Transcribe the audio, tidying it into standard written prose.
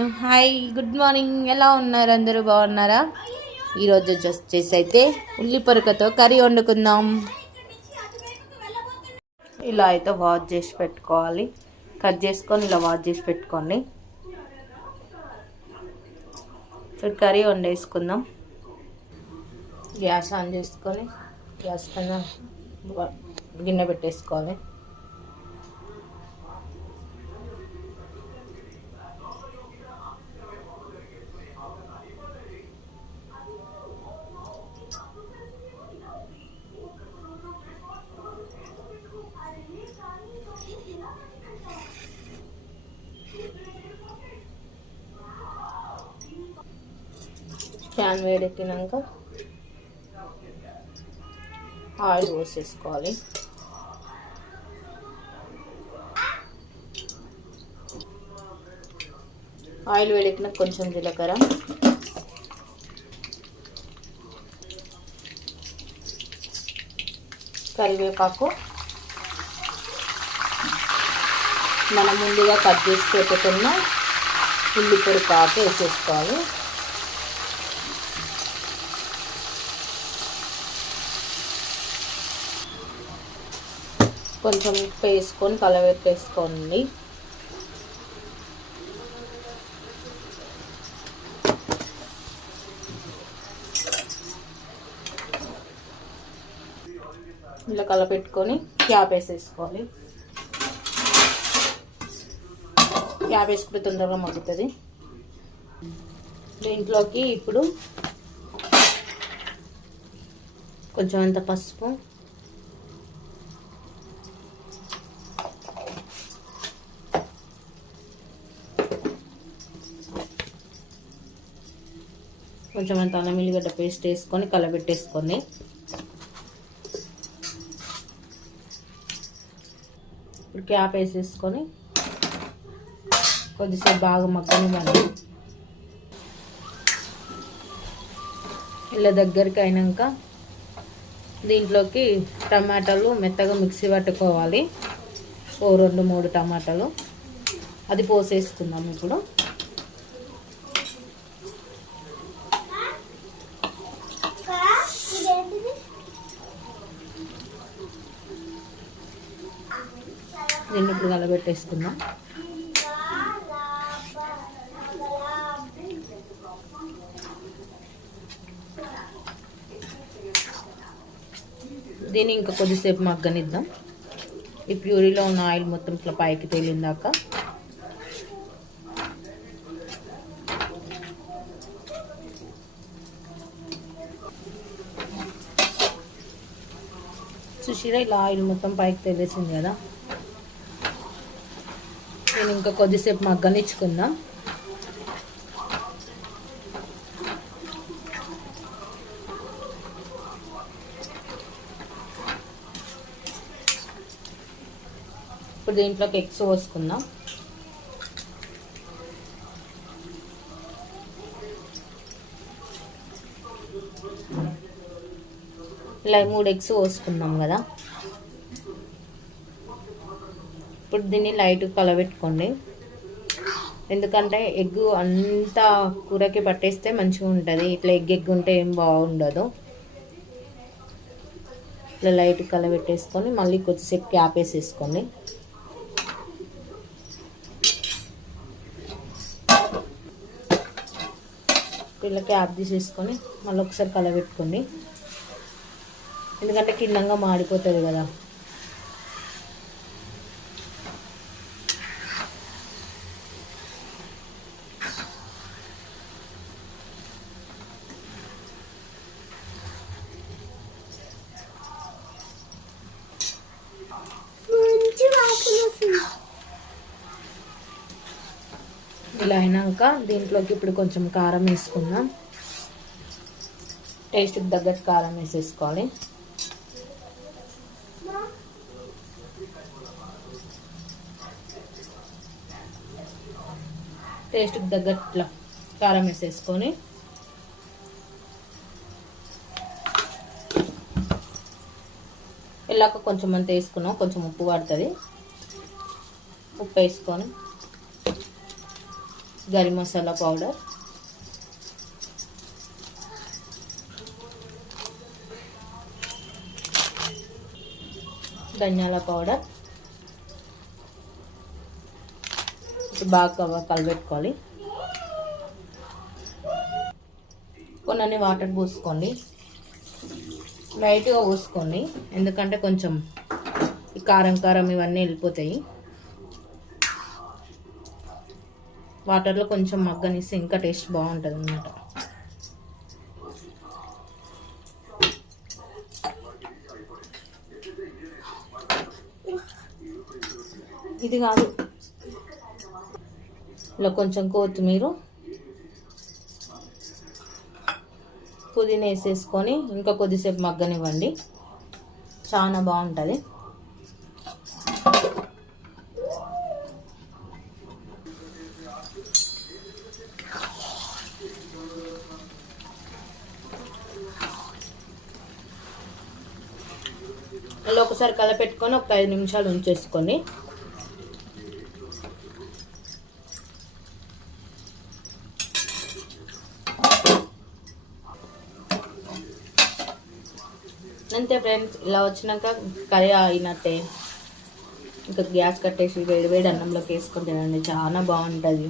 Hi good morning. ఎలా ఉన్నారు? అందరూ బాగున్నారా? ఈరోజు వచ్చేసి అయితే ఉల్లి పొరకతో కర్రీ వండుకుందాం. ఇలా అయితే వాష్ చేసి పెట్టుకోవాలి. కట్ చేసుకొని ఇలా వాష్ చేసి పెట్టుకోండి. ఇప్పుడు కర్రీ వండేసుకుందాం. గ్యాస్ ఆన్ చేసుకొని గ్యాస్ పైన గిన్నె పెట్టేసుకోవాలి. ప్యాన్ వేడెక్కినాక ఆయిల్ పోసేసుకోవాలి. ఆయిల్ వేడెక్కినాక కొంచెం జీలకర్ర, కరివేపాకు, మనం ముందుగా కట్ చేసి పెట్టుకున్న ఉల్లి పొరపాకు వేసేసుకోవాలి. కొంచెం ఉప్పు వేసుకొని కలబెట్టేసుకోండి. ఇలా కలపెట్టుకొని క్యాప్ వేసేసుకోవాలి. క్యాప్ వేసుకుంటే తొందరగా మగ్గుతుంది. దీంట్లోకి ఇప్పుడు కొంచెం అంత పసుపు, కొంచెం అంత అల్లం ఎల్లిగడ్డ పేస్ట్ వేసుకొని కలబెట్టేసుకొని ఇప్పుడు క్యాప్ వేసేసుకొని కొద్దిసేపు బాగా మగ్గనివ్వండి. ఇలా దగ్గరికి అయినాక దీంట్లోకి టమాటాలు మెత్తగా మిక్సీ పట్టుకోవాలి. 2-3 టమాటాలు అది పోసేసుకుందాం. ఇప్పుడు దీన్ని ఇప్పుడు కలబెట్టేసుకుందాం. దీన్ని ఇంకా కొద్దిసేపు మగ్గనిద్దాం. ఈ ప్యూరీలో ఉన్న ఆయిల్ మొత్తం ఇట్లా పైకి తేలిందాక చూసిరా, ఇలా ఆయిల్ మొత్తం పైకి తెలిసింది కదా. నేను ఇంకా కొద్దిసేపు మగ్గనిచ్చుకుందాం. ఇప్పుడు దీంట్లోకి ఎగ్స్ పోసుకుందాం. ఇలా 3 ఎగ్స్ పోసుకుందాం కదా. ఇప్పుడు దీన్ని లైట్ కలబెట్టుకోండి. ఎందుకంటే ఎగ్ అంతా కూరకి పట్టేస్తే మంచిగా ఉంటుంది. ఇట్లా ఎగ్ ఉంటే ఏం బాగుండదు. ఇట్లా లైట్ కలబెట్టేసుకొని మళ్ళీ కొద్దిసేపు క్యాప్ వేసేసుకోండి. ఇలా క్యాప్ తీసేసుకొని మళ్ళీ ఒకసారి కలబెట్టుకోండి. ఎందుకంటే కిందంగా మాడిపోతుంది కదా. ఇలా అయినాక దీంట్లోకి ఇప్పుడు కొంచెం కారం వేసుకుందాం. టేస్ట్కి తగ్గట్టు కారం వేసేసుకోవాలి. టేస్ట్కి తగ్గట్టు కారం వేసేసుకొని వెళ్ళాక కొంచెం అంత వేసుకున్నాం. కొంచెం ఉప్పు పడుతుంది. ఉప్పు వేసుకొని గరం మసాలా పౌడర్, ధనియాల పౌడర్. బాగా కలబెట్టుకోవాలి. కొన్ని వాటర్ పోసుకోండి, లైట్గా పోసుకోండి, ఎందుకంటే కొంచెం ఈ కారం కారం ఇవన్నీ వెళ్ళిపోతాయి. వాటర్లో కొంచెం మగ్గనిస్తే ఇంకా టేస్ట్ బాగుంటుంది అన్నమాట. ఇది కాదు, ఇలా కొంచెం కొత్తిమీర, పుదీనా వేసేసుకొని ఇంకా కొద్దిసేపు మగ్గనివ్వండి, చాలా బాగుంటుంది. ఇలా ఒకసారి కలపెట్టుకొని ఒక 5 నిమిషాలు ఉంచేసుకొని అంతే ఫ్రెండ్స్. ఇలా వచ్చినాక కర్రీ అయినట్టే. ఇంకా గ్యాస్ కట్టేసి వేడి వేడి అన్నంలోకి వేసుకొని తినండి, చాలా బాగుంటుంది.